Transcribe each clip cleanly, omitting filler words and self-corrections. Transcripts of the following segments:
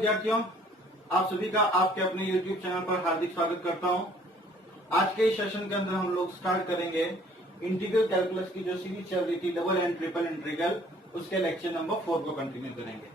विद्यार्थियों, आप सभी का आपके अपने YouTube चैनल पर हार्दिक स्वागत करता हूं। आज के इस सेशन के अंदर हम लोग स्टार्ट करेंगे इंटीग्रल कैलकुलस की जो सीरीज चल रही थी डबल एंड ट्रिपल इंटीग्रल, उसके लेक्चर नंबर 4 को कंटिन्यू करेंगे।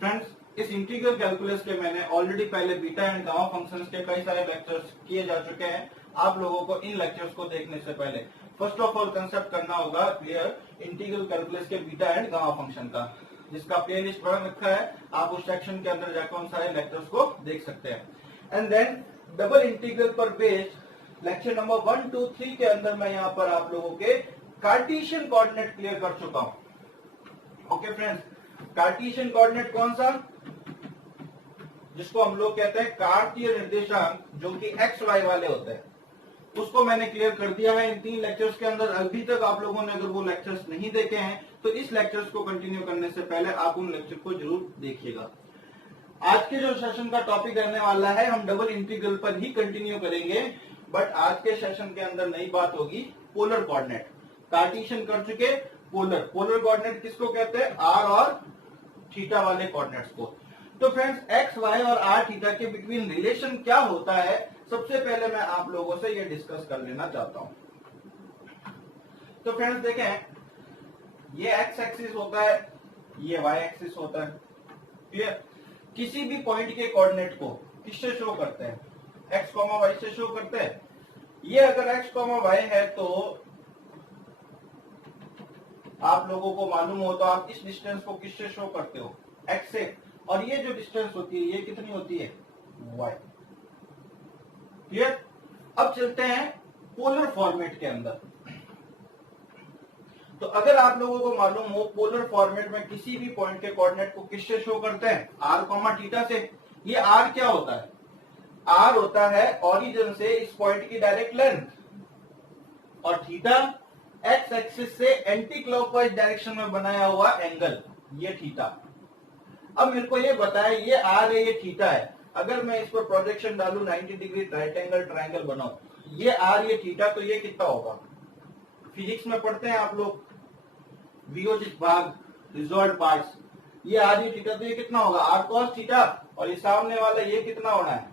फ्रेंड्स, इस इंटीग्रल कैलकुलस के मैंने ऑलरेडी पहले बीटा एंड गामा फंक्शंस के कई सारे लेक्चर्स किए जा चुके हैं। आप लोगों को इन लेक्चर्स को देखने से पहले फर्स्ट ऑफ ऑल कंसेप्ट करना होगा क्लियर इंटीग्रल कैलकुलस के बीटा एंड गामा फंक्शन का, जिसका प्ले लिस्ट बना रखा है। आप उस सेक्शन के अंदर जाकर उन सारे लेक्चर्स को देख सकते हैं। एंड देन डबल इंटीग्रल पर बेस्ड लेक्चर नंबर 1, 2, 3 के अंदर मैं यहाँ पर आप लोगों के कार्टेशियन कोऑर्डिनेट क्लियर कर चुका हूँ। ओके फ्रेंड्स, कार्टेशियन कोऑर्डिनेट कौन सा, जिसको हम लोग कहते हैं कार्तीय निर्देशांक, जो कि एक्स वाई वाले होते हैं, उसको मैंने क्लियर कर दिया है इन 3 लेक्चर्स के अंदर। अभी तक आप लोगों ने अगर वो लेक्चर्स नहीं देखे हैं तो इस लेक्चर्स को कंटिन्यू करने से पहले आप उन लेक्चर को जरूर देखिएगा। आज के जो सेशन का टॉपिक रहने वाला है, हम डबल इंटीग्रल पर ही कंटिन्यू करेंगे, बट आज के सेशन के अंदर नई बात होगी पोलर कोऑर्डिनेट। कार्टेशियन कर चुके, पोलर कोऑर्डिनेट किसको कहते हैं, आर और थीटा वाले कोऑर्डिनेट्स को। तो फ्रेंड्स, एक्स वाई और आर थीटा के बिटवीन रिलेशन क्या होता है, सबसे पहले मैं आप लोगों से ये डिस्कस कर लेना चाहता हूं। तो फ्रेंड्स देखें, ये एक्स एक्सिस होता है, ये वाई एक्सिस होता है। क्लियर? किसी भी पॉइंट के कोऑर्डिनेट को किससे शो करते हैं, एक्स कॉमा वाई से शो करते हैं। ये अगर एक्स कॉमा वाई है तो आप लोगों को मालूम हो तो आप इस डिस्टेंस को किससे शो करते हो, एक्स से, और ये जो डिस्टेंस होती है ये कितनी होती है, वाई। क्लियर? अब चलते हैं पोलर फॉर्मेट के अंदर। तो अगर आप लोगों को मालूम हो पोलर फॉर्मेट में किसी भी पॉइंट के कोऑर्डिनेट को किससे शो करते हैं, आर कॉमा थीटा से। ये आर क्या होता है, आर होता है ओरिजिन से इस पॉइंट की डायरेक्ट लेंथ, और थीटा एक्स एक्सिस से एंटी क्लॉकवाइज डायरेक्शन में बनाया हुआ एंगल, ये थीटा। अब मेरे को ये बताए, ये आर है, ये थीटा है। अगर मैं इस पर प्रोजेक्शन डालू 90 डिग्री राइट एंगल ट्रायंगल बनाऊं, ये आर ये थीटा, तो ये कितना होगा, फिजिक्स में पढ़ते हैं आप लोग, वियोजित भाग, रिजॉल्व पार्ट्स। ये आर ये थीटा, तो ये कितना होगा, आर कॉस थीटा, और ये सामने वाला ये कितना होना है,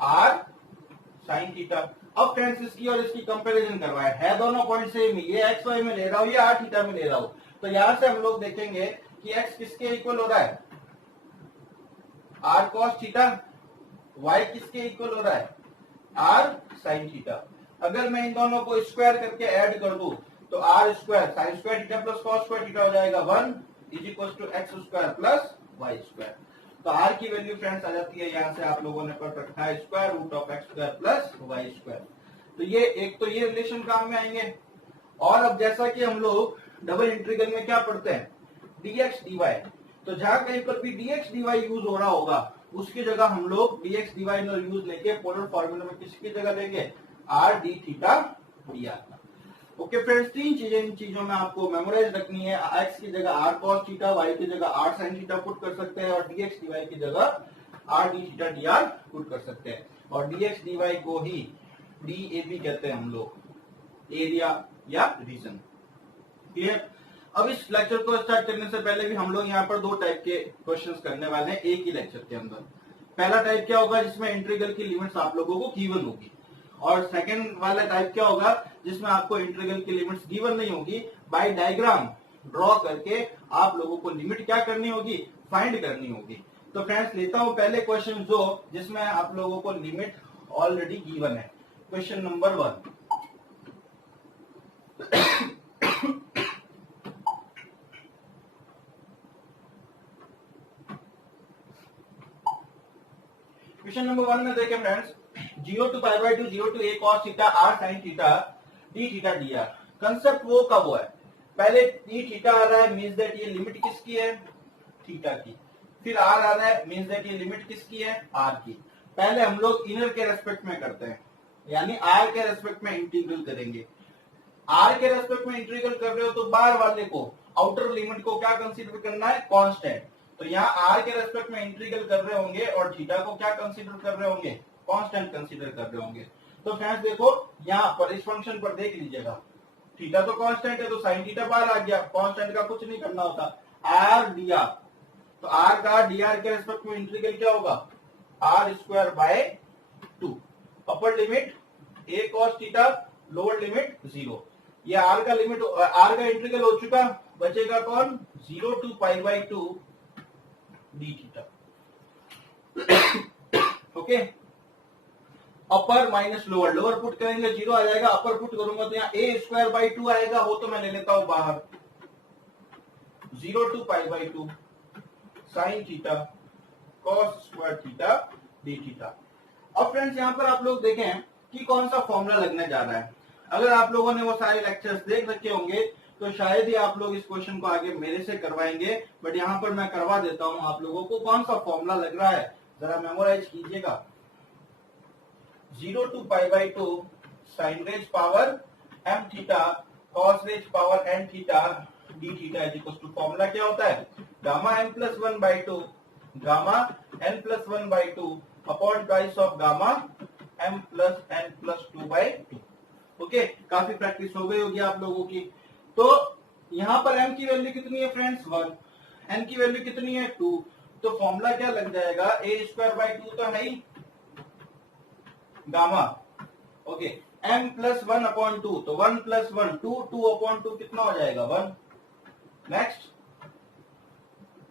आर साइन थीटा। अब फ्रेंड्स, इसकी और इसकी कंपैरिजन करवाए, है दोनों पॉइंट सेम ही, ये एक्स वाई में ले रहा हूं, ये आर थीटा में ले रहा हूं। तो यहां से हम लोग देखेंगे कि एक्स किसके इक्वल हो रहा है, आर कॉस थीटा, वाई किसके इक्वल हो रहा है, आर साइन थीटा। अगर मैं इन दोनों को स्क्वायर करके ऐड कर दूं तो R square sine square theta plus cos square theta हो जाएगा 1 is equal to x square plus y square. तो आर की वैल्यू फ्रेंड्स आ जाती है, यहां से आप लोगों ने पढ़ रखा है square root of x square plus y square. तो ये एक तो ये रिलेशन काम में आएंगे। और अब जैसा कि हम लोग डबल इंटीग्रल में क्या पढ़ते हैं, डीएक्स डीवाई, तो जहां कहीं पर भी डीएक्स डीवाई यूज हो रहा होगा उसकी जगह हम लोग डीएक्स डीवाई में यूज लेके पोलर फॉर्मूला में किसकी जगह लेंगे, R D theta D R. Okay friends, 3 चीजें इन चीजों में आपको मेमोराइज रखनी है। एक्स की जगह आर कॉस थीटा, वाई की जगह आर साइन थीटा पुट कर सकते हैं, और डीएक्स डीवाई की जगह R D theta D R put कर सकते हैं। और डीएक्स डीवाई को ही डीएबी कहते हैं हम लोग, एरिया या रीजन। क्लियर? अब इस लेक्चर को स्टार्ट करने से पहले भी हम लोग यहाँ पर 2 टाइप के क्वेश्चंस करने वाले हैं एक ही लेक्चर के अंदर। पहला टाइप क्या होगा, जिसमें इंटीग्रल की लिमिट्स आप लोगों को गिवन होगी, और सेकंड वाला टाइप क्या होगा, जिसमें आपको इंटीग्रल की लिमिट्स गिवन नहीं होगी, बाय डायग्राम ड्रॉ करके आप लोगों को लिमिट क्या करनी होगी, फाइंड करनी होगी। तो फ्रेंड्स, लेता हूं पहले क्वेश्चन जो जिसमें आप लोगों को लिमिट ऑलरेडी गिवन है। क्वेश्चन नंबर 1, क्वेश्चन नंबर 1 में देखें friends, 0 to pi by 2 0 to a cos theta r sin theta d theta dr। Concept वो कब हुआ है, पहले d थीटा आ रहा है, मींस दैट ये लिमिट किसकी है, थीटा की। फिर r आ रहा है, मींस दैट ये लिमिट किसकी है, r की। पहले हम लोग इनर के रेस्पेक्ट में करते हैं, यानी r के रेस्पेक्ट में इंटीग्रल करेंगे। r के रेस्पेक्ट में इंटीग्रल कर रहे हो तो बाहर वाले को, आउटर लिमिट को क्या कंसीडर करना है, कांस्टेंट। तो यहाँ r के रेस्पेक्ट में इंटीग्रल कर रहे होंगे और थीटा को क्या कंसीडर कर रहे होंगे, कांस्टेंट कंसीडर कर रहे होंगे। तो फ्रेंड्स देखो, यहाँ पर इस फंक्शन पर देख लीजिएगा, थीटा तो कांस्टेंट है तो साइन थीटा बाहर आ गया, कांस्टेंट का कुछ नहीं करना होता, आर डी आर। तो आर का dr के रेस्पेक्ट में इंटीग्रल क्या होगा, R square by 2, upper limit a cos theta, lower limit 0। ये आर का लिमिट, आर का इंटीग्रल हो चुका, बचेगा कौन, 0 to pi by 2 D theta. Okay, upper minus lower, lower put करेंगे 0 आ जाएगा, अपर पुट करूंगा तो यहाँ a स्क्वायर बाई 2 आएगा, वो तो मैं ले लेता हूं बाहर, 0 to pi by 2 sine theta cos square theta D theta. अब फ्रेंड्स यहाँ पर आप लोग देखें कि कौन सा फॉर्मूला लगने जा रहा है। अगर आप लोगों ने वो सारे लेक्चर्स देख रखे होंगे तो शायद ही आप लोग इस क्वेश्चन को आगे मेरे से करवाएंगे, बट यहाँ पर मैं करवा देता हूँ आप लोगों को। कौन सा फॉर्मूला लग रहा है जरा मेमोराइज कीजिएगा, 0 to pi by 2 sine raise power m theta cos raise power n theta D theta is equal to, formula क्या होता है, gamma m plus 1 by 2 gamma n plus 1 by 2 upon twice of gamma m plus n plus 2 by 2। Okay, काफी practice हो गई होगी आप लोगों की। तो यहाँ पर m की वैल्यू कितनी है फ्रेंड्स, 1, n की वैल्यू कितनी है, 2, तो फॉर्मूला क्या लग जाएगा, a स्क्वायर बाई 2 तो है ही gamma, okay, m plus 1 upon 2, तो 1 प्लस 1 2, 2 अपॉन 2 कितना हो जाएगा, 1। Next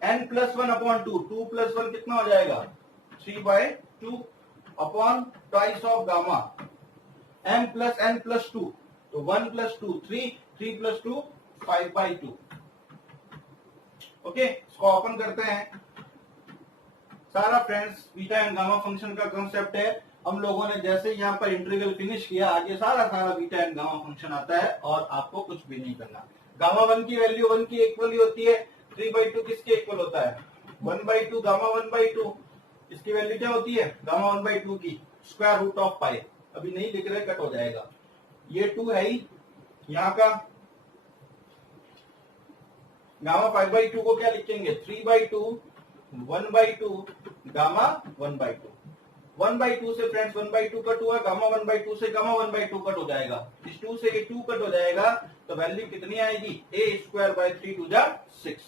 n plus 1 upon 2, 2 plus 1 कितना हो जाएगा, 3 by 2 upon twice of gamma m plus n plus 2, तो 1 प्लस 2 3, 3 प्लस 2 5 बाई 2। ओके, इसको ओपन करते हैं। सारा friends beta and gamma function का कॉन्सेप्ट है, हम लोगों ने जैसे यहाँ पर इंटीग्रल फिनिश किया, आगे सारा बीटा एंड गामा फंक्शन आता है और आपको कुछ भी नहीं करना। गामा 1 की वैल्यू 1 की इक्वल ही होती है, 3 बाई 2 किसके इक्वल होता है, 1 बाई 2 गामा 1 बाई 2, इसकी वैल्यू क्या होती है, गामा 1 बाई 2 की स्क्वायर रूट ऑफ पाई, अभी नहीं लिख रहे, कट हो जाएगा, ये 2 है ही यहाँ का। गामा 5 बाई 2 को क्या लिखेंगे, 3 by 2 1 by 2 gamma 1 by 2, 1 by 2 से फ्रेंड्स 1 बाई 2 कट हुआ, गामा 1 बाई 2 से गामा 1 बाई 2 कट हो जाएगा, इस 2 से ये 2 कट हो जाएगा, तो वैल्यू कितनी आएगी, a स्क्वायर बाई 3 2 जा 6।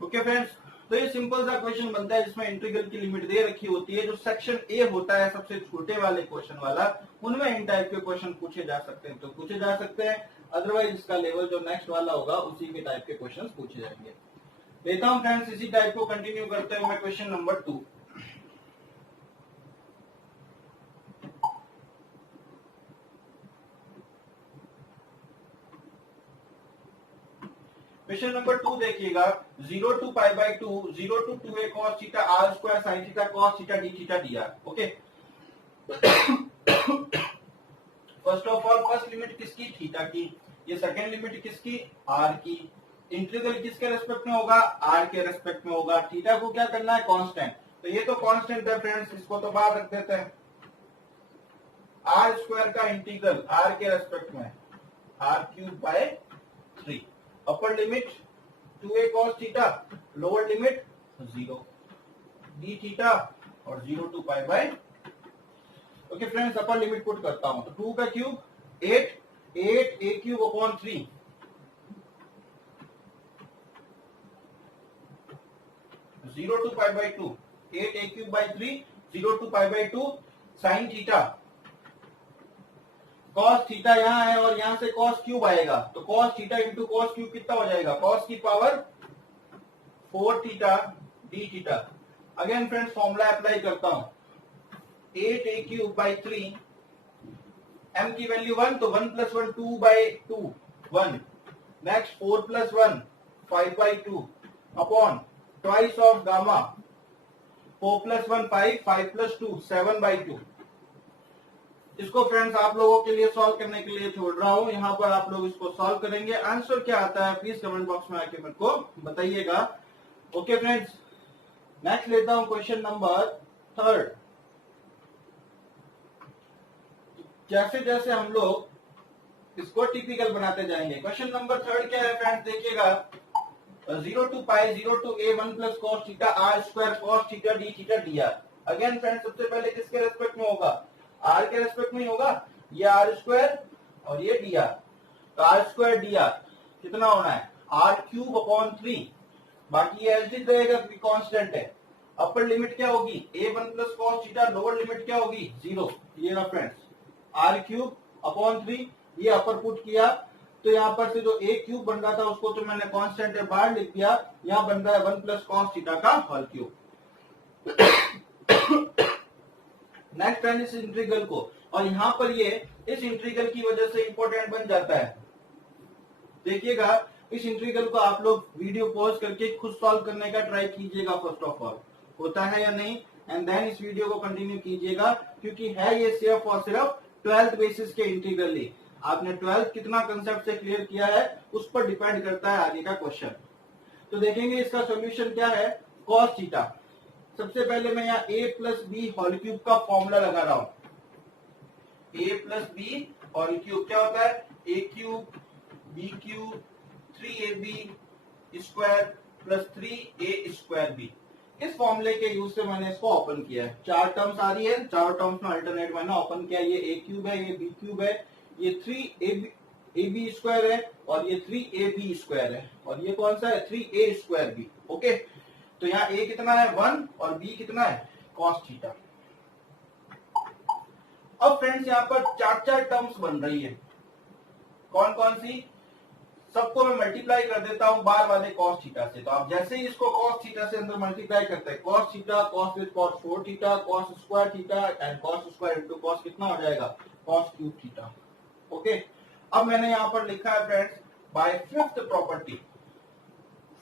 ओके फ्रेंड्स, तो ये सिंपल सा क्वेश्चन बनता है जिसमें इंटीग्रल की लिमिट दे रखी होती है। जो सेक्शन ए होता है सबसे छोटे वाले क्वेश्चन वाला, उनमें इन टाइप के क्वेश्चन पूछे जा सकते हैं, तो पूछे जा सकते हैं, अदरवाइज इसका लेवल जो नेक्स्ट वाला होगा उसी के टाइप के क्वेश्चन पूछे जाएंगे। लेता हूं फ्रेंड्स, इसी टाइप को कंटिन्यू करते हैं मैं क्वेश्चन नंबर 2। क्वेश्चन नंबर 2 देखिएगा, 0 to pi by 2, 0 to 2a cos theta r square sin theta cos theta d theta dr। Okay, first of all first limit किसकी, थीटा की, ये सेकंड लिमिट किसकी, r की, integral किसके respect में होगा, r के रेस्पेक्ट में होगा, थीटा को क्या करना है, कांस्टेंट, तो ये तो कांस्टेंट है फ्रेंड्स, इसको तो बाहर रख देते हैं। r स्क्वायर का इंटीग्रल r के रेस्पेक्ट में r cube by 3, upper limit 2a cos theta, lower limit 0 d theta और 0 to pi by. Okay friends, upper limit put करता हूं, तो 2 का cube 8, 8 a cube upon 3, 0 to pi by 2, 8 a cube by 3, 0 to pi by 2 sine theta, cos theta यहाँ है और यहाँ से cos क्यूब आएगा, तो cos theta into cos cube कितना हो जाएगा, cos की power 4 theta d theta. Again friends formula apply करता हूं, 8 a क्यूब बाई 3, m की वैल्यू 1, तो 1 plus 1 2 by 2 1, next 4 plus 1 5 by 2 upon twice of gamma 4 plus 1 5, 5 plus 2 7 by 2। इसको friends आप लोगों के लिए सॉल्व करने के लिए छोड़ रहा हूं, यहाँ पर आप लोग इसको सॉल्व करेंगे, आंसर क्या आता है प्लीज कमेंट बॉक्स में आके मेरे को बताइएगा। ओके फ्रेंड्स, नेक्स्ट लेता हूं क्वेश्चन नंबर 3। जैसे जैसे हम लोग इसको टिपिकल बनाते जाएंगे। क्वेश्चन नंबर 3 क्या है फ्रेंड्स, देखिएगा, 0 to pi 0 to a 1 plus cos theta r square cos theta d theta dr। Again friends सबसे पहले किसके रेस्पेक्ट में होगा, r के रेस्पेक्ट में ही होगा, ये r स्क्वायर और ये dr, तो r स्क्वायर dr कितना होना है, r क्यूब अपॉन 3 बाकी ये एज इट रहेगा क्योंकि कांस्टेंट है। अपर लिमिट क्या होगी a1 plus cos theta, lower limit क्या होगी 0। ये ना फ्रेंड्स r क्यूब अपॉन 3, ये अपर पुट किया तो यहाँ पर से जो a क्यूब बन रहा था उसको तो मैंने कांस्टेंट है बाहर लिख दिया, यहाँ बन रहा है 1 प्लस कॉस थीटा का होल क्यूब। नेक्स्ट फ्रेंड इस इंटीग्रल को, और यहाँ पर ये इस इंटीग्रल की वजह से इंपॉर्टेंट बन जाता है। देखिएगा इस इंटीग्रल को आप लोग वीडियो पॉज करके खुद सॉल्व करने का ट्राई कीजिएगा फर्स्ट ऑफ ऑल, होता है या नहीं, एंड देन इस वीडियो को कंटिन्यू कीजिएगा क्योंकि है ये सिर्फ और सिर्फ 12th बेसिस के इंटीग्रल ही। आपने 12th कितना कंसेप्ट से क्लियर किया है उस पर डिपेंड करता है आगे का क्वेश्चन। तो देखेंगे इसका सोल्यूशन क्या है। कॉस थीटा, सबसे पहले मैं यहाँ a plus B whole cube का फॉर्मूला लगा रहा हूं। a plus B whole cube क्या होता है, a cube B cube 3ab square plus 3a square B. इस फॉर्मूले के यूज से मैंने इसको ओपन किया है, चार टर्म्स आ रही है, चारों टर्म्स में अल्टरनेट मैंने ओपन किया। ये a क्यूब है, ये b क्यूब है, ये 3ab स्क्वायर है और ये 3ab स्क्वायर है, और ये कौन सा है 3a स्क्वायर b। ओके, तो यहाँ a कितना है 1 और b कितना है cos थीटा। अब फ्रेंड्स यहाँ पर चार चार टर्म्स बन रही है, कौन कौन सी, सबको मैं मल्टीप्लाई कर देता हूं बार वाले cos थीटा से। तो आप जैसे ही इसको cos थीटा से अंदर मल्टीप्लाई करते हैं, cos theta cos with cos 4 theta cos square theta and cos square into cos कितना हो जाएगा cos क्यूब थीटा। ओके, अब मैंने यहाँ पर लिखा है friends by fifth property.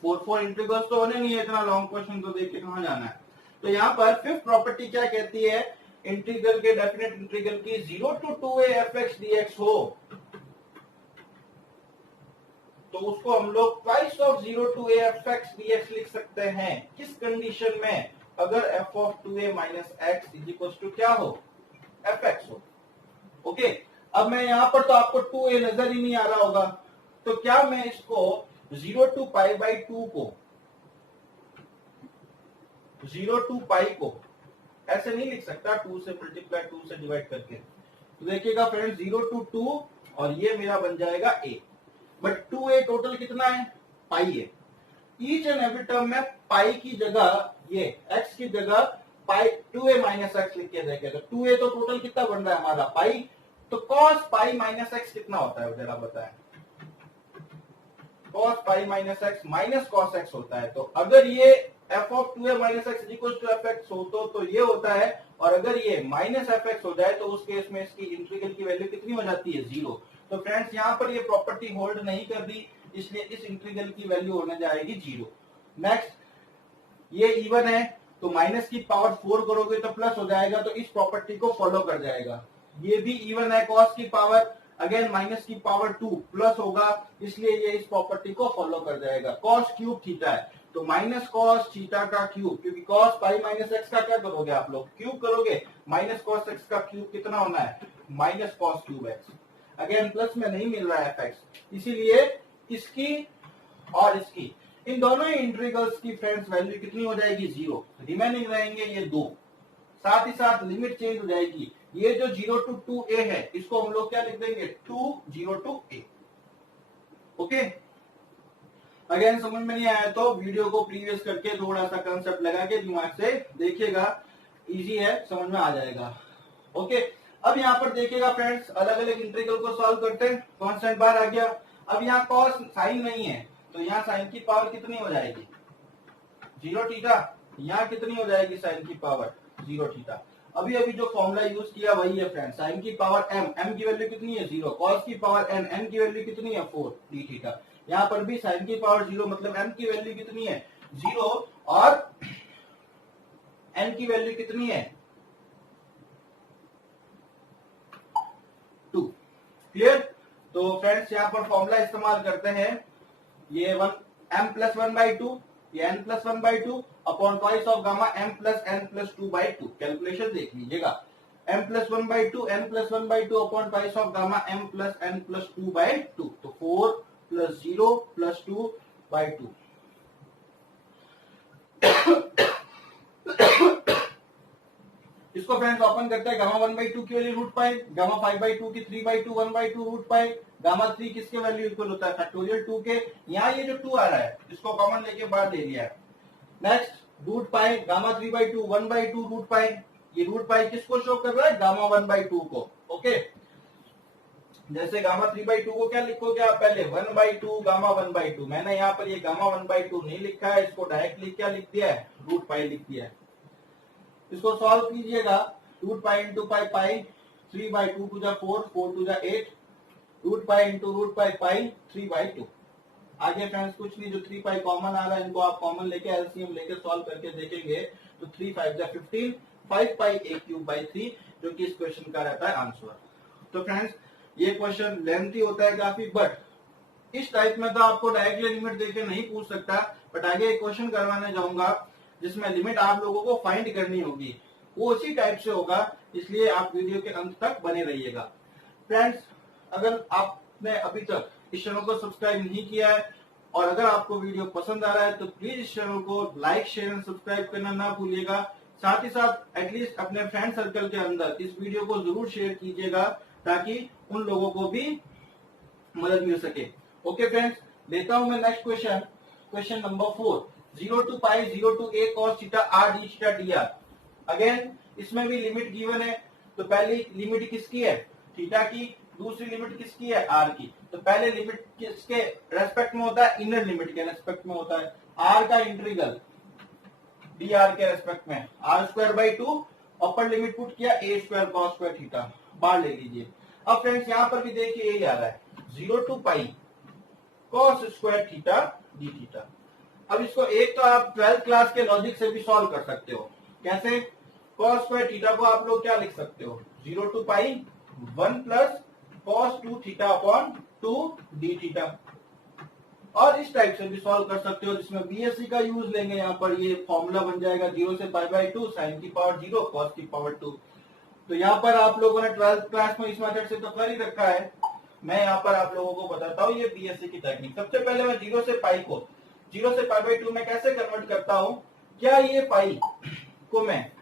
4 integrals तो होने नहीं है, इतना लॉन्ग क्वेश्चन तो देख के कहां जाना है। तो यहाँ पर फिफ्थ प्रॉपर्टी क्या कहती है, इंटीग्रल के डेफिनेट इंटीग्रल की 0 to 2a fx dx हो तो उसको हम लोग twice of 0 to a fx dx लिख सकते हैं। किस कंडीशन में, अगर f of 2a minus x is equal to क्या हो fx हो। ओके, अब मैं यहाँ पर तो आपको 2a नजर ही नहीं आ रहा होगा, तो क्या मैं इसको 0 to पाई बाई 2 को 0 to पाई को ऐसे नहीं लिख सकता, 2 से मल्टीप्लाई 2 से डिवाइड करके। तो देखिएगा फ्रेंड्स 0 to 2 और ये मेरा बन जाएगा a, बट 2a टोटल कितना है पाई है। ईच एंड एवरी टर्म में पाई की जगह ये x की जगह पाई 2a माइनस एक्स लिख के देखेगा। तो 2a तो टोटल कितना बन रहा है हमारा पाई, तो cos पाई माइनस एक्स कितना होता है जरा बताएं। cos pi minus x minus cos x होता है। तो अगर ये f of 2a minus x equal to fx हो तो ये होता है, और अगर ये माइनस fx हो जाए तो उस केस में इसकी इंटीग्रल की वैल्यू कितनी हो जाती है 0। तो फ्रेंड्स यहाँ पर ये प्रॉपर्टी होल्ड नहीं कर रही, इसलिए इस इंटीग्रल की वैल्यू होने जाएगी 0। नेक्स्ट, ये इवन है तो माइनस की पावर 4 करोगे तो प्लस हो जाएगा, तो इस प्रॉपर्टी को फॉलो कर जाएगा। ये भी इवन है, cos की पावर अगेन माइनस की पावर 2 प्लस होगा, इसलिए ये इस प्रॉपर्टी को फॉलो कर जाएगा। cos क्यूब थीटा है तो माइनस cos थीटा का क्यूब, क्योंकि cos पाई माइनस एक्स का क्या करोगे आप लोग क्यूब करोगे, माइनस cos एक्स का क्यूब कितना होना है minus cos cube x. Again plus में नहीं मिल रहा है fx, इसीलिए इसकी और इसकी इन दोनों ही इंटीग्रल्स की फ्रेंड्स वैल्यू कितनी हो जाएगी 0, रिमेनिंग रहेंगे ये दो। साथ ही साथ लिमिट चेंज हो जाएगी, ये जो 0 to 2a है इसको हम लोग क्या लिख देंगे 2 0 to a। ओके, अगेन समझ में नहीं आया तो वीडियो को प्रीवियस करके थोड़ा सा कंसेप्ट लगा के दिमाग से देखिएगा, इजी है, समझ में आ जाएगा। ओके, अब यहाँ पर देखिएगा फ्रेंड्स अलग अलग इंटीग्रल को सॉल्व करते हैं। कांस्टेंट बाहर आ गया, अब यहाँ cos साइन नहीं है तो यहाँ साइन की पावर कितनी हो जाएगी 0 थीटा, यहाँ कितनी हो जाएगी साइन की पावर 0 थीटा। अभी अभी जो फॉर्मूला यूज किया वही है फ्रेंड्स, साइन की पावर m की वैल्यू कितनी है 0, cos की पावर n की वैल्यू कितनी है 4 d थीटा। यहाँ पर भी साइन की पावर 0 मतलब m की वैल्यू कितनी है 0 और n की वैल्यू कितनी है 2। क्लियर। तो फ्रेंड्स यहाँ पर फॉर्मूला इस्तेमाल करते हैं, ये m प्लस 1/2, ये n plus 1/2 upon twice of gamma m plus n plus 2/2। Calculation देख लीजिएगा, m plus 1/2 n plus 1/2 upon twice of gamma m plus n plus 2/2। तो 4 प्लस 0 प्लस 2/2। इसको फ्रेंड्स ओपन करते हैं, गामा 1/2 की वैल्यू रूट पाई, गामा 5/2 की 3/2 1/2 root pi, gamma 3 किसके value equal होता है, फैक्टोरियल 2 के। यहाँ ये जो 2 आ रहा है इसको कॉमन लेके बाहर ले लिया है। Next root pi gamma 3/2 1/2 root pi, ये रूट पाई किसको शो कर रहा है, गामा 1/2 को। ओके, जैसे गामा 3/2 को क्या लिखोगे आप, पहले 1/2 गामा 1/2। मैंने यहाँ पर ये गामा 1/2 नहीं लिखा है, इसको डायरेक्टली क्या लिख दिया है, रूट पाई लिख दिया है। इसको सॉल्व कीजिएगा, root pi into pi pi 3/2 टू जा 4 4 टू जा 8, root pi into root pi pi 3/2। आगे फ्रेंड्स कुछ नहीं, जो 3 पाई कॉमन आ रहा है इनको आप कॉमन लेके एलसीएम लेके सॉल्व करके देखेंगे तो 3 5 जा 15, 5 पाई a क्यूब बाई 3 जो कि इस क्वेश्चन का रहता है आंसर। तो फ्रेंड्स ये क्वेश्चन लेंथी होता है काफी, बट इस टाइप में तो आपको डायरेक्टली लिमिट देके नहीं पूछ सकता, बट आगे एक क्वेश्चन करवाने जाऊंगा जिसमें लिमिट आप लोगों को फाइंड करनी होगी, वो उसी टाइप से होगा, इसलिए आप वीडियो के अंत तक बने रहिएगा। फ्रेंड्स अगर आपने अभी तक इस चैनल को सब्सक्राइब नहीं किया है और अगर आपको वीडियो पसंद आ रहा है तो प्लीज इस चैनल को लाइक शेयर एंड सब्सक्राइब करना ना भूलिएगा। साथ ही साथ एटलीस्ट अपने फ्रेंड सर्कल के अंदर इस वीडियो को जरूर शेयर कीजिएगा ताकि उन लोगों को भी मदद मिल सके। ओके फ्रेंड्स, लेता हूं मैं next question, question number 4, 0 to pi 0 to a cos theta r d theta dr। Again इसमें भी लिमिट गिवन है, तो पहली लिमिट किसकी है, थीटा की, दूसरी लिमिट किसकी है, r की। तो पहले लिमिट किसके रेस्पेक्ट में होता है, इनर लिमिट के रेस्पेक्ट में होता है, r का इंटीग्रल dr के रेस्पेक्ट में r²/2, अपर लिमिट पुट किया a² cos² थीटा, बाहर ले लीजिए। अब फ्रेंड्स यहाँ पर भी देखिए यही आ रहा है 0 to pi cos² theta d theta. अब इसको एक तो आप 12th क्लास के लॉजिक से भी सॉल्व कर सकते हो, कैसे, cos² थीटा को आप लोग क्या लिख सकते हो, 0 to pi 1 plus cos2 theta upon 2 d theta. और इस टाइप से भी सॉल्व कर सकते हो जिसमें बीएससी का यूज लेंगे, यहाँ पर ये फॉर्मूला बन जाएगा 0 से π/2 sin की पावर 0 cos की पावर 2। तो यहाँ पर आप लोगों ने 12th क्लास में इस मेथड से तो कर ही रखा है, मैं यहाँ पर आप लोगों को बताता हूँ ये बीएससी की टेक्निक। सबसे पहले मैं 0 से पाई को 0 से π/2 में कैसे कन्वर्ट करता हूँ, क्या ये पाई को मैं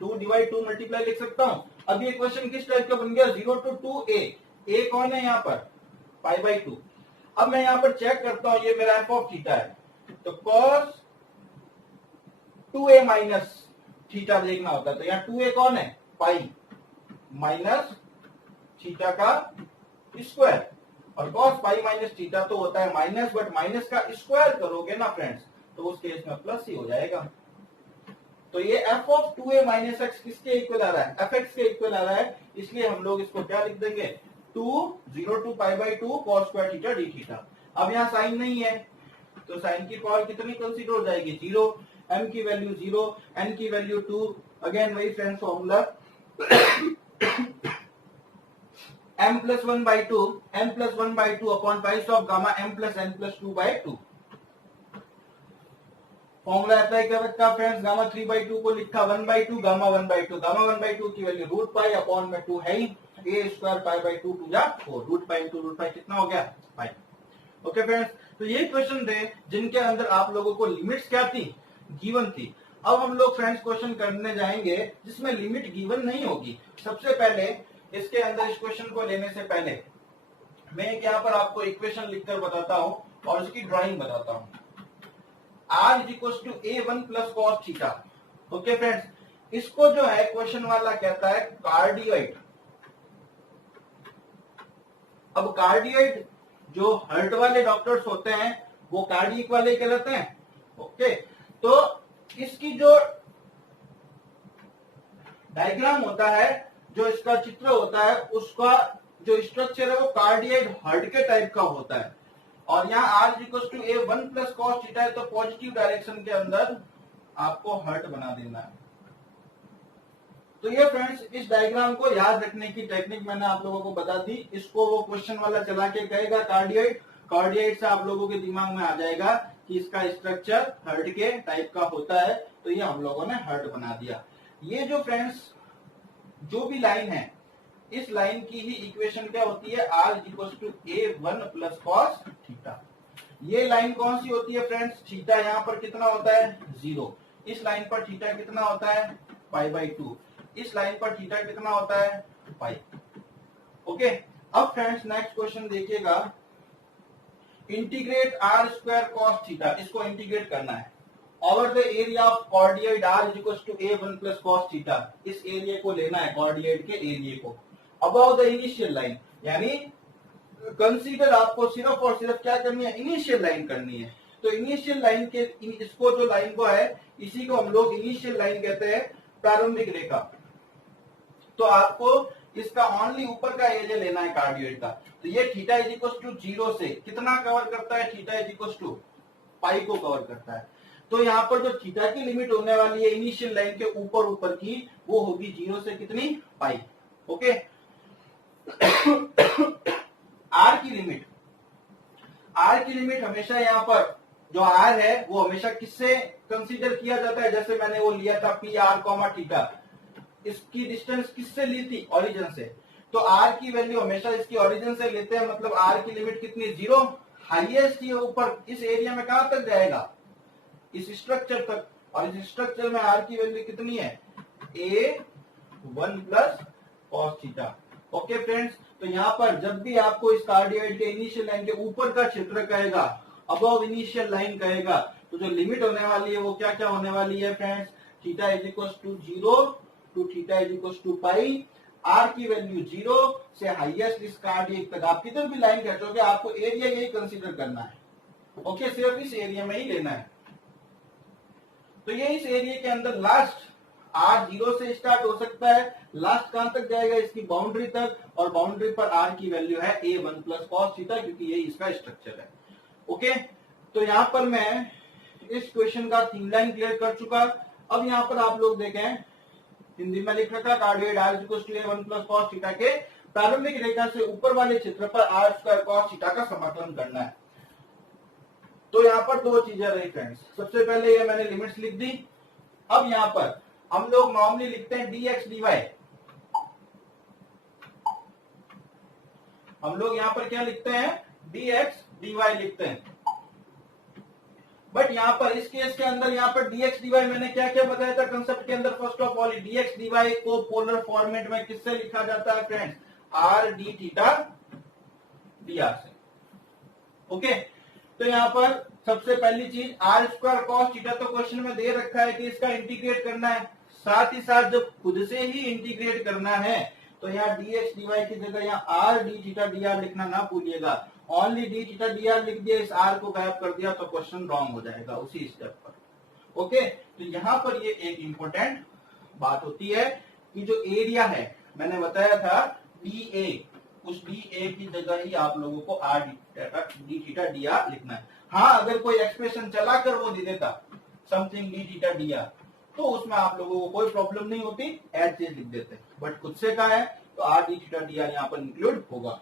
2/2 मल्टीप्लाई लिख सकता हूँ। अब ये क्वेश्चन किस टाइप का बन गया, 0 to 2a, a कौन है यहाँ पर, π/2। अब मैं यहाँ पर चेक करता हूँ, ये मेरा एफ ऑफ थीटा है, तो cos 2a माइनस थीटा देखना होता है, तो यहाँ 2a कौन है, पाई माइनस थीटा का स्क्वायर, और cos पाई माइनस थीटा तो होता है माइनस, बट माइनस का स्क्वायर करोगे ना फ्रेंड्स तो उस केस में प्लस ही हो जाएगा। तो ये f of 2a minus x किसके इक्वल आ रहा है, fx के इक्वल आ रहा है, इसलिए हम लोग इसको क्या लिख देंगे, 0 to π/2 cos² theta d theta. अब यहाँ साइन नहीं है तो साइन की पावर कितनी कंसीडर हो जाएगी, 0, m की वैल्यू 0, n की वैल्यू 2। अगेन वही friends formula m plus 1/2 upon price of gamma m plus n plus 2/2। Formula apply कर रखा फ्रेंड्स, गामा 3/2 को लिखा 1/2 गामा 1/2, गामा 1/2 की वैल्यू रूट पाई अपॉन में 2 है ही, a² π/2 2 जा 4, root pi into root pi कितना हो गया, पाई। ओके फ्रेंड्स, तो ये क्वेश्चन थे जिनके अंदर आप लोगों को लिमिट्स क्या थी, गिवन थी। अब हम लोग फ्रेंड्स क्वेश्चन करने जाएंगे जिसमें लिमिट गिवन नहीं होगी। सबसे पहले इसके अंदर इस क्वेश्चन को लेने से पहले मैं यहाँ पर आपको इक्वेशन लिखकर बताता हूँ और इसकी ड्राइंग बताता हूँ। r = a1 plus cos theta. Okay friends, इसको जो है क्वेश्चन वाला कहता है कार्डियोइड। अब कार्डियोइड जो हार्ट वाले डॉक्टर्स होते हैं वो कार्डियक वाले कहलाते हैं। ओके, तो इसकी जो डायग्राम होता है, जो इसका चित्र होता है, उसका जो स्ट्रक्चर है वो कार्डियोइड हार्ट के टाइप का होता है। और यहाँ r = a1 plus cos theta है तो पॉजिटिव डायरेक्शन के अंदर आपको हार्ट बना देना है। तो ये फ्रेंड्स इस डायग्राम को याद रखने की टेक्निक मैंने आप लोगों को बता दी। इसको वो क्वेश्चन वाला चला के कहेगा कार्डियोइड, कार्डियोइड से आप लोगों के दिमाग में आ जाएगा कि इसका स्ट्रक्चर हार्ट के टाइप का होता है, तो ये हम लोगों ने हार्ट बना दिया। ये जो फ्रेंड्स जो भी लाइन है, इस लाइन की ही इक्वेशन क्या होती है, r = a1 plus cos theta. ये लाइन कौन सी होती है फ्रेंड्स, थीटा यहाँ पर कितना होता है 0, इस लाइन पर थीटा कितना होता है π/2, इस लाइन पर थीटा कितना होता है पाई। ओके, अब फ्रेंड्स नेक्स्ट क्वेश्चन देखिएगा, integrate r square cos theta, इसको इंटीग्रेट करना है over the area of cardioid r is equal to a1 plus cos theta. इस एरिया को लेना है, कॉर्डियड के एरिया को, अबव द इनिशियल लाइन, यानी कंसीडर आपको सिर्फ और सिर्फ क्या करनी है, इनिशियल लाइन करनी है। तो इनिशियल लाइन के इसको जो लाइन को है इसी को हम लोग इनिशियल लाइन कहते हैं, प्रारंभिक रेखा। तो आपको इसका ओनली ऊपर का एरिया लेना है कार्डियोइड का। तो ये थीटा इज इक्वल टू 0 से कितना कवर करता है, थीटा इज इक्वल टू पाई को कवर करता है। तो यहाँ पर जो थीटा की लिमिट होने वाली है इनिशियल लाइन के ऊपर ऊपर की, वो होगी 0 से कितनी, पाई। ओके आर की लिमिट हमेशा यहाँ पर जो आर है वो हमेशा किससे कंसीडर किया जाता है, जैसे मैंने वो लिया था पी आर कॉमा थीटा, इसकी डिस्टेंस किससे ली थी, ओरिजिन से। तो आर की वैल्यू हमेशा इसकी ओरिजिन से लेते हैं, मतलब आर की लिमिट कितनी, 0। हाईएस्ट ये ऊपर इस एरिया में कहां तक जाएगा, इस स्ट्रक्चर तक, और इस स्ट्रक्चर में आर की वैल्यू कितनी है, a1 plus cos theta. Okay friends, तो यहाँ पर जब भी आपको इस कार्डियोइड के इनिशियल लाइन के ऊपर का क्षेत्र कहेगा, अबव इनिशियल लाइन कहेगा, तो जो लिमिट होने वाली है वो क्या क्या होने वाली है friends, theta is equal to 0 to theta is equal to pi, R की वैल्यू 0 से हाईएस्ट इस कार्डियोइड तक। आप किधर भी लाइन खींचोगे आपको एरिया यही कंसीडर करना है। ओके, सिर्फ इस एरिया में ही लेना है। तो ये इस एरिया के अंदर लास्ट आर 0 से स्टार्ट हो सकता है, लास्ट कहां तक जाएगा, इसकी बाउंड्री तक, और बाउंड्री पर आर की वैल्यू है a1 प्लस कॉस थीटा, क्योंकि ये इसका स्ट्रक्चर है। ओके, तो यहां पर मैं इस क्वेश्चन का थीम लाइन क्लियर कर चुका। अब यहां पर आप लोग देखें, हिंदी में लिख रखा cardioid R equal to a1 plus cos theta के प्रारंभिक रेखा से ऊपर वाले क्षेत्र पर आर स्क्वायर कॉस थीटा का समाकलन करना है। तो यहाँ पर दो चीजें रही फ्रेंड्स, सबसे पहले ये मैंने लिमिट्स लिख दी। अब यहाँ पर हम लोग नॉर्मली लिखते हैं dx dy, हम लोग यहाँ पर क्या लिखते हैं, dx dy लिखते हैं। बट यहाँ पर इस केस के अंदर यहाँ पर dx dy मैंने क्या क्या बताया था कंसेप्ट के अंदर, first of all dx dy को पोलर फॉर्मेट में किससे लिखा जाता है friends, r d theta dr से। ओके, तो यहाँ पर सबसे पहली चीज आर स्क्वायर कॉस थीटा, तो क्वेश्चन में दे रखा है कि इसका इंटीग्रेट करना है, साथ ही साथ जब खुद से ही इंटीग्रेट करना है तो यहाँ dx dy की जगह यहाँ r d थीटा dr लिखना ना भूलिएगा। ओनली d थीटा dr लिख दिया, इस r को गायब कर दिया तो क्वेश्चन रॉन्ग हो जाएगा उसी स्टेप पर। ओके, तो यहाँ पर ये एक इंपॉर्टेंट बात होती है कि जो एरिया है मैंने बताया था dA, उस dA की जगह ही आप लोगों को r d थीटा dr लिखना है। हाँ, अगर कोई एक्सप्रेशन चलाकर वो दे देता समथिंग d थीटा dr, तो उसमें आप लोगों को कोई प्रॉब्लम नहीं होती, एज चीज लिख देते। बट खुद से कहा है तो r d थीटा dr यहाँ पर इंक्लूड होगा।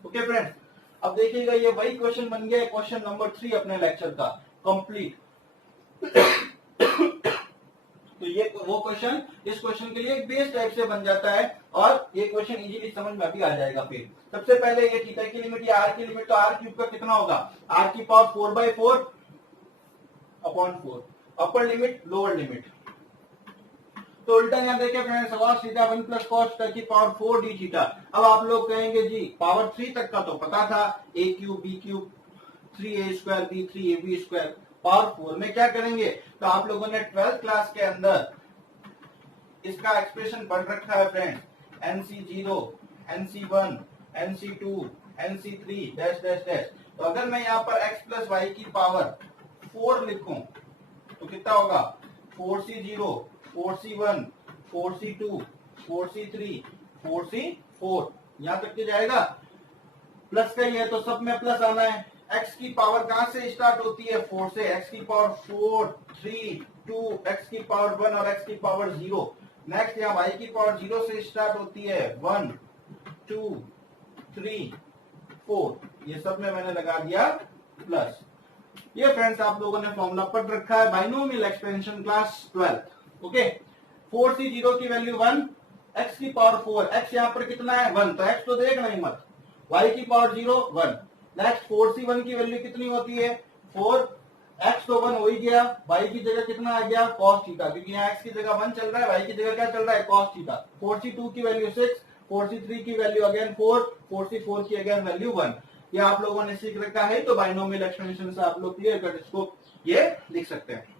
ओके फ्रेंड्स, अब देखिएगा ये वही क्वेश्चन बन गया, क्वेश्चन नंबर 3 अपने लेक्चर का कंप्लीट। तो ये वो क्वेश्चन इस क्वेश्चन के लिए एक बेस टाइप से बन जाता है, और ये क्वेश्चन इजीली समझ में भी आ जाएगा। फिर सबसे पहले ये थीटा की लिमिट या r की लिमिट, तो r क्यूब का कितना होगा, r की power 4/4 upon 4, upper limit lower limit. तो उल्टा यहाँ देखे friends, cos theta 1 plus cos theta की पावर 4 d थीटा। अब आप लोग कहेंगे जी पावर 3 तक का तो पता था, a cube b cube 3a square b 3ab square, power 4 में क्या करेंगे, तो आप लोगों ने 12th क्लास के अंदर इसका एक्सप्रेशन पढ़ रखा है friends, nc0 nc1 nc2 nc3 dash dash dash. तो अगर मैं यहाँ पर x प्लस वाई की पावर 4 लिखूं तो कितना होगा, 4c0 4c1 4c2 4c3 4c4, यहां तक के जाएगा। प्लस का ही है तो सब में प्लस आना है। x की पावर कहां से स्टार्ट होती है, 4 से, x की पावर 4 3 2, x की पावर 1 और x की पावर 0। नेक्स्ट यहाँ y की पावर 0 से स्टार्ट होती है, 1 2 3 4, ये सब में मैंने लगा दिया प्लस। ये फ्रेंड्स आप लोगों ने फॉर्मूला पढ़ रखा है, binomial expansion class 12। Okay, 4c0 की वैल्यू 1, x की पावर 4, x यहाँ पर कितना है 1, तो x तो देखना ही मत, y की पावर 0 1। नेक्स्ट 4c1 की वैल्यू कितनी होती है 4, x तो 1 हो ही गया, y की जगह कितना आ गया cos थीटा, क्योंकि यहाँ x की जगह 1 चल रहा है, y की जगह क्या चल रहा है cos थीटा। 4c2 की वैल्यू 6, 4c3 की वैल्यू अगेन 4, 4c4 की अगेन वैल्यू 1। ये आप लोगों ने सीख रखा है, तो बाइनोमियल एक्सपेंशन से आप लोग क्लियर कट इसको ये लिख सकते हैं।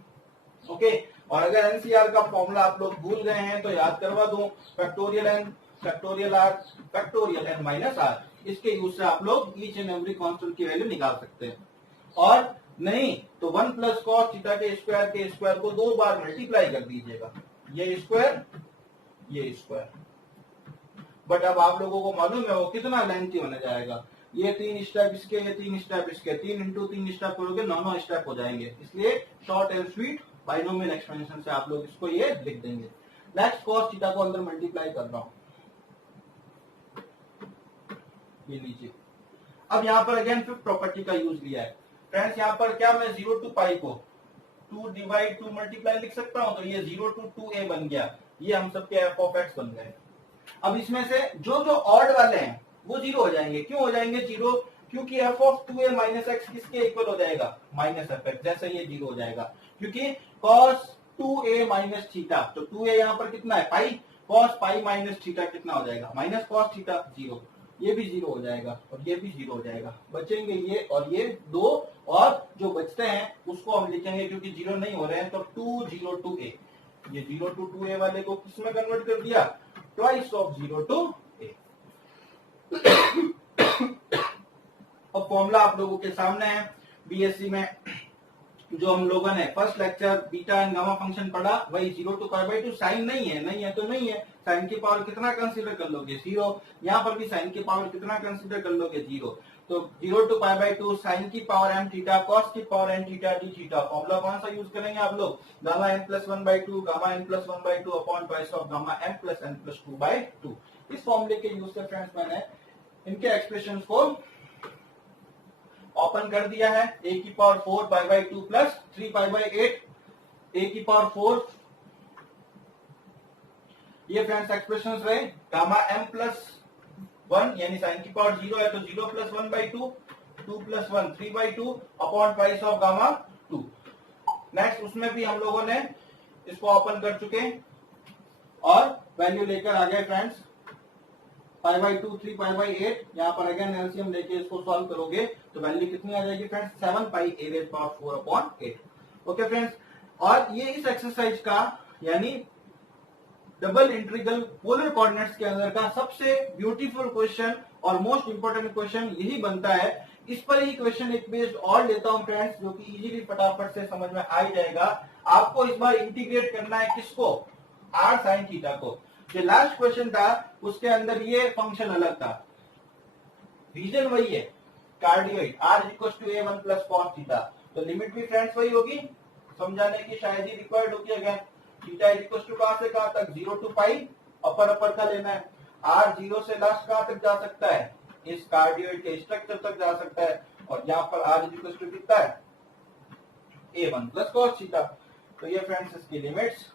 ओके, और अगर एनसीआर का फॉर्मूला आप लोग भूल गए हैं तो याद करवा दूं, factorial N, factorial R, factorial N minus R, इसके यूज से आप लोग ईच एंड एवरी कांस्टेंट की वैल्यू निकाल सकते हैं। और नहीं तो 1 प्लस कॉस थीटा के स्क्वायर को 2 बार मल्टीप्लाई कर दीजिएगा, ये स्क्वायर ये स्क्वायर। बट अब आप लोगों को मालूम है वो कितना लेंथी होने जाएगा, ये 3 स्टेप इसके, ये 3 स्टेप इसके, 3 इंटू 3 स्टेप करोगे 9 स्टेप हो जाएंगे। इसलिए short and sweet binomial expansion से आप लोग इसको ये लिख देंगे। नेक्स्ट कॉस थीटा को अंदर मल्टीप्लाई कर रहा हूं, ये लीजिए। अब यहाँ पर अगेन फिफ्थ प्रॉपर्टी का यूज लिया है फ्रेंड्स। यहाँ पर क्या मैं 0 टू पाई को 2 डिवाइड 2 मल्टीप्लाई लिख सकता हूं, तो ये 0 टू 2a बन गया, ये हम सबके f ऑफ x बन गए। अब इसमें से जो जो ऑड वाले हैं वो 0 हो जाएंगे। क्यों हो जाएंगे 0? क्योंकि f of 2a minus x किसके इक्वल हो जाएगा, माइनस fx, जैसे ये 0 हो जाएगा। क्योंकि cos 2a माइनस थीटा, तो 2a यहाँ पर कितना है पाई, cos पाई माइनस थीटा कितना हो जाएगा, माइनस cos थीटा, 0। ये भी 0 हो जाएगा और ये भी 0 हो जाएगा, बचेंगे ये और ये 2, और जो बचते हैं उसको हम लिखेंगे, क्योंकि 0 नहीं हो रहे हैं तो 2 0 टू a, ये 0 टू 2a वाले को किस में कन्वर्ट कर दिया, ट्वाइस ऑफ 0 टू a। अब फॉर्मूला आप लोगों के सामने है। बीएससी में जो हम लोगों ने first lecture beta and gamma function पढ़ा, वही 0 टू पाई बाई 2, साइन नहीं है तो नहीं है, साइन की पावर कितना कंसीडर कर लोगे, 0। यहाँ पर भी साइन की पावर कितना कंसीडर कर लोगे, 0। तो 0 टू पाई बाई 2 साइन की पावर एम थीटा कॉस की power N theta D theta. Formula कौन सा यूज करेंगे आप लोग, gamma N plus 1/2 gamma N plus 1/2 upon twice of gamma N plus N plus 2/2। इस फॉर्मूले के यूज से फ्रेंड्स मैंने इनके एक्सप्रेशन को ओपन कर दिया है। a की power 4 pi by 2 plus 3 pi by 8, a की पावर 4, ये फ्रेंड्स एक्सप्रेशंस रहे। गामा m प्लस 1 यानी साइन की पावर 0 है तो 0 plus 1/2, 2 plus 1 3/2 upon twice of gamma 2। Next उसमें भी हम लोगों ने इसको ओपन कर चुके और वैल्यू लेकर आ गए friends, pi by 2 3 pi by 8। यहाँ पर अगेन एलसीएम लेके इसको सॉल्व करोगे तो वैल्यू कितनी आ जाएगी friends, 7 pi a rays power 4 upon 8। Okay friends, और ये इस एक्सरसाइज का यानी डबल इंटीग्रल पोलर कोऑर्डिनेट्स के अंदर का सबसे ब्यूटीफुल क्वेश्चन और मोस्ट इंपोर्टेंट क्वेश्चन यही बनता है। इस पर ही क्वेश्चन एक बेस्ड और लेता हूं फ्रेंड्स, जो कि इजीली फटाफट से समझ में आ ही जाएगा। आपको इस बार इंटीग्रेट करना है किसको, r sin थीटा को। जो लास्ट क्वेश्चन था उसके अंदर ये फंक्शन अलग था, रीजन वही है, cardioid r a1 plus cos theta. तो लिमिट भी फ्रेंड्स वही होगी, समझाने की शायद ही रिक्वायर्ड होगी। अगेन थीटा कहां से कहां तक, 0 टू पाई, अपर का लेना है। r 0 से लास्ट कहां तक जा सकता है, इस कार्डियोइड के स्ट्रक्चर तक जा सकता है, और यहाँ पर r कितना है, a1 प्लस cos थीटा। तो ये फ्रेंड्स इसकी लिमिट्स।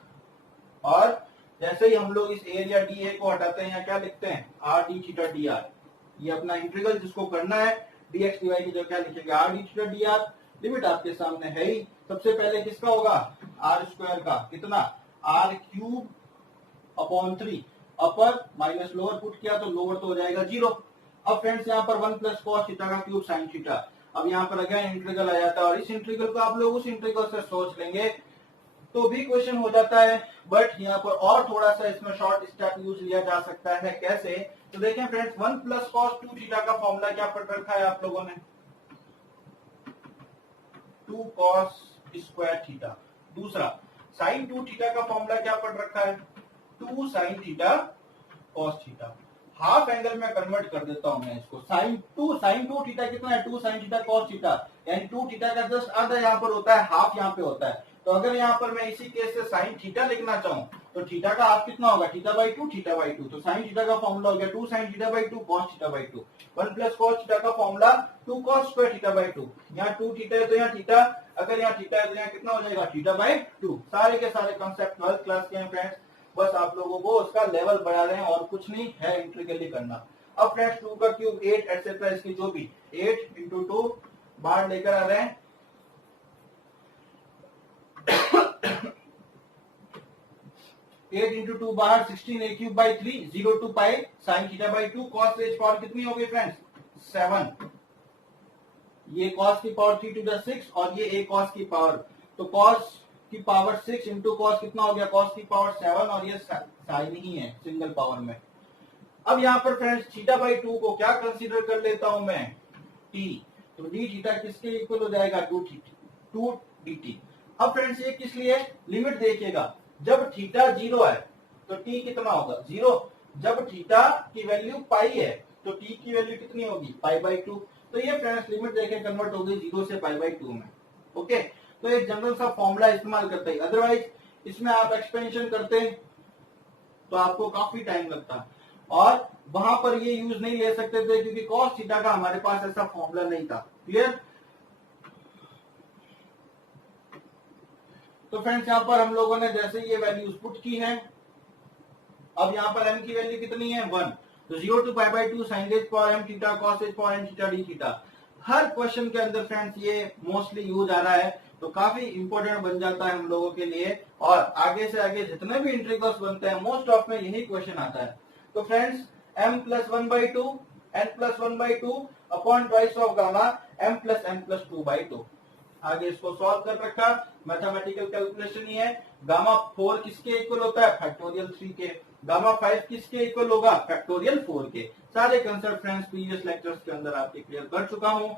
और जैसे ही हम लोग इस एरिया डी ए को हटाते हैं, यहाँ क्या लिखते हैं, R D theta D R. ये अपना इंटीग्रल जिसको करना है dx dy की जगह क्या लिखेंगे, R D theta D R. Limit आपके सामने है ही। सबसे पहले किसका होगा, आर स्क्वायर का, कितना, R cube upon 3, upper minus lower put किया तो लोअर तो हो जाएगा 0। अब फ्रेंड्स यहाँ पर 1 प्लस कॉस थीटा का क्यूब साइन थीटा। अब यहाँ पर अगेन इंटीग्रल आ जाता है, और इस इंटीग्रल को आप लोग उस इंटीग्रल से सोच लेंगे तो भी क्वेश्चन हो जाता है। बट यहाँ पर और थोड़ा सा इसमें शॉर्ट स्टेप यूज लिया जा सकता है। कैसे, तो देखें फ्रेंड्स, 1 प्लस कॉस 2 थीटा का फॉर्मूला क्या पढ़ रखा है आप लोगों ने, 2 कॉस स्क्वायर थीटा। दूसरा साइन 2 थीटा का फॉर्मूला क्या पढ़ रखा है, 2 sine theta cos theta. Half angle में कन्वर्ट कर देता हूं मैं इसको, साइन 2 थीटा कितना है, 2 साइन थीटा कॉस थीटा, यानी 2 थीटा का जस्ट आधा यहाँ पर होता है, हाफ यहाँ पे होता है। तो अगर यहाँ पर मैं इसी केस से साइन थीटा लिखना चाहूं तो थीटा का हाफ कितना होगा, थीटा बाई 2। तो साइन थीटा का फॉर्मूला हो गया 2 sine theta by 2 cos theta by 2। 1 plus cos theta का formula 2 cos square theta by 2। यहाँ 2 थीटा है तो यहाँ थीटा, अगर यहाँ थीटा है तो यहाँ कितना हो जाएगा, थीटा बाई 2। सारे के सारे कॉन्सेप्ट 12th क्लास के हैं फ्रेंड्स, बस आप लोगों को उसका लेवल बढ़ा रहे हैं और कुछ नहीं है इंटीग्रली करना। अब फ्रेंड्स 2 का क्यूब 8 एटसेट्रा, इसकी जो भी 8 इंटू 2 बाहर लेकर आ रहे हैं। 8 इंटू 2 बाहर 16 a cube by 3 0 to pi sine theta by 2 cos raise power कितनी हो गई फ्रेंड्स 7। ये कॉस की पावर 3 टू द 6 और ये a कॉस की पावर, तो कॉस की पावर 6 इंटू कॉस कितना हो गया कॉस की पावर 7 और ये साइन ही है सिंगल पावर में। अब यहाँ पर फ्रेंड्स थीटा बाई 2 को क्या कंसीडर कर लेता हूं मैं t, तो d थीटा किसके इक्वल हो जाएगा 2 dt। अब फ्रेंड्स ये किस लिए लिमिट देखिएगा, जब थीटा 0 है तो t कितना होगा 0, जब थीटा की वैल्यू पाई है तो t की वैल्यू कितनी होगी पाई बाई 2। तो ये फ्रेंड्स लिमिट देखें कन्वर्ट हो गई 0 से पाई बाई 2 में। ओके, तो एक जनरल सा फॉर्मूला इस्तेमाल करते हैं, अदरवाइज इसमें आप एक्सपेंशन करते तो आपको काफी टाइम लगता और वहां पर ये यूज नहीं ले सकते थे क्योंकि कॉस थीटा का हमारे पास ऐसा फॉर्मूला नहीं था। क्लियर? तो फ्रेंड्स यहाँ पर हम लोगों ने जैसे ये वैल्यूज पुट की है, अब यहाँ पर m की वैल्यू कितनी है 1, तो 0 to pi by 2 sine raise power m theta cos raise power m theta D theta. हर क्वेश्चन के अंदर फ्रेंड्स ये मोस्टली यूज आ रहा है, तो काफी इंपॉर्टेंट बन जाता है हम लोगों के लिए और आगे से आगे जितने भी इंटीग्रल्स बनते हैं मोस्ट ऑफ में यही क्वेश्चन आता है। तो friends m plus 1/2 n plus 1/2 upon twice of gamma m plus n plus 2/2। आगे इसको सॉल्व कर रखा, मैथमेटिकल कैलकुलेशन ही है। गामा 4 किसके इक्वल होता है फैक्टोरियल 3 के, गामा 5 किसके इक्वल होगा फैक्टोरियल 4 के। सारे कंसेप्ट फ्रेंड्स प्रीवियस लेक्चर्स के अंदर आपके क्लियर कर चुका हूं।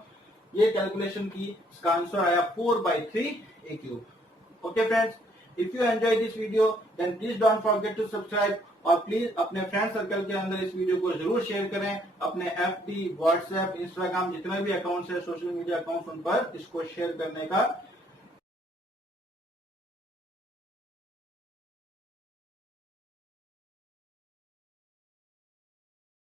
ये कैलकुलेशन की इसका आंसर आया 4/3 a cube. Okay friends, if you enjoy this video then please don't forget to subscribe और प्लीज अपने फ्रेंड सर्कल के अंदर इस वीडियो को जरूर शेयर करें। अपने FB, व्हाट्सएप, इंस्टाग्राम जितने भी अकाउंट्स है सोशल मीडिया अकाउंट्स उन पर इसको शेयर करने का